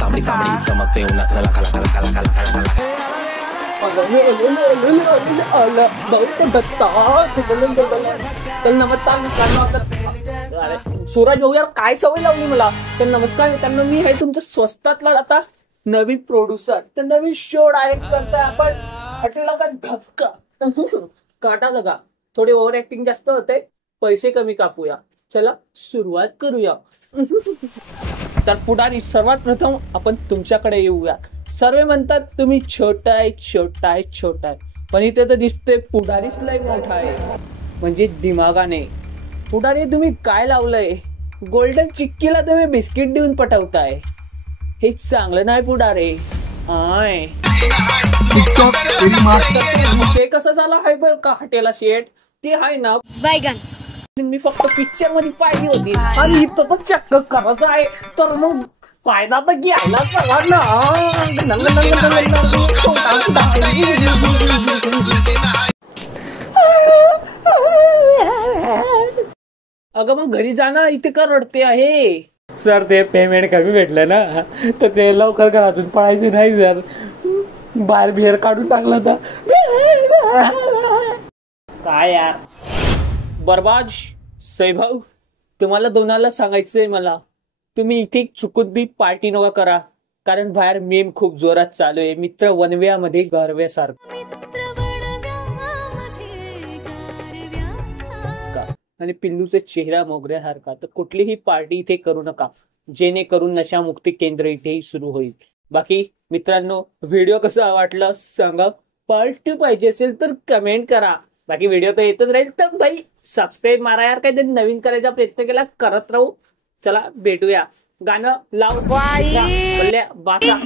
तांबडी तांबडी चमकते उन्हात लका लका लका लका लका लका. सूरज भाऊ यार काय सवय लावली मला. तर नमस्कार मित्रांनो, मी आहे तुमच्या स्वस्तातला आता नवीन प्रोड्युसर. तर नवीन शो डायरेक्ट करतोय आपण. हॉटेलला का धक्का काटा लगा. थोडी ओव्हर ऍक्टिंग जास्त होते, पैसे कमी कापूया. चला सुरुवात करूया. तर पुढारी सर्वात प्रथम आपण तुमच्याकडे येऊया. सर्व म्हणतात तुम्ही छोटाय छोटाय छोटाय, पण इथे तर दिसते पुढारीच लय मोठा आहे, म्हणजे दिमागाने. पुढारी तुम्ही काय लावलंय? गोल्डन चिक्कीला तुम्ही बिस्किट देऊन पटवताय. हे चांगलं नाही पुढारे. आय विषय कसा झाला हाय बर का हॉटेला शेट? ते हाय ना बैगन, मी फक्त पिक्चर मध्ये पाहिली होती आणि इथं तर चक्क करायचं आहे. तर मग फायदा तर घ्यायला चला ना. अगं मग घरी जाणं, इथे का रडते आहे? सर ते पेमेंट कमी भेटलं ना, तर ते लवकर घरातून पळायचं नाही सर. बाहेर बिहेर काढून टाकला तर काय यार बरबाज. सैभाऊ, तुम्हाला दोनाला सांगायचंय मला, तुम्ही इथे चुकून बी पार्टी नका करा, कारण बाहेर मेम खूप जोरात चालू आहे. मित्र वनव्यामध्ये गरव्यासारखं. आणि पिल्लूचे चेहरा मोगऱ्यासारखा. तर कुठलीही पार्टी इथे करू नका, जेणेकरून नशामुक्ती केंद्र इथेही सुरू होईल. बाकी मित्रांनो, व्हिडिओ कसा वाटला सांगा. पार्ट 2 पाहिजे असेल तर कमेंट करा. बाकी व्हिडिओ तर येतच राहील. तर भाई सबस्क्राईब मारा यार. काहीतरी नवीन करायचा प्रयत्न केला, करत राहू. चला भेटूया. गाणं लाव बासा.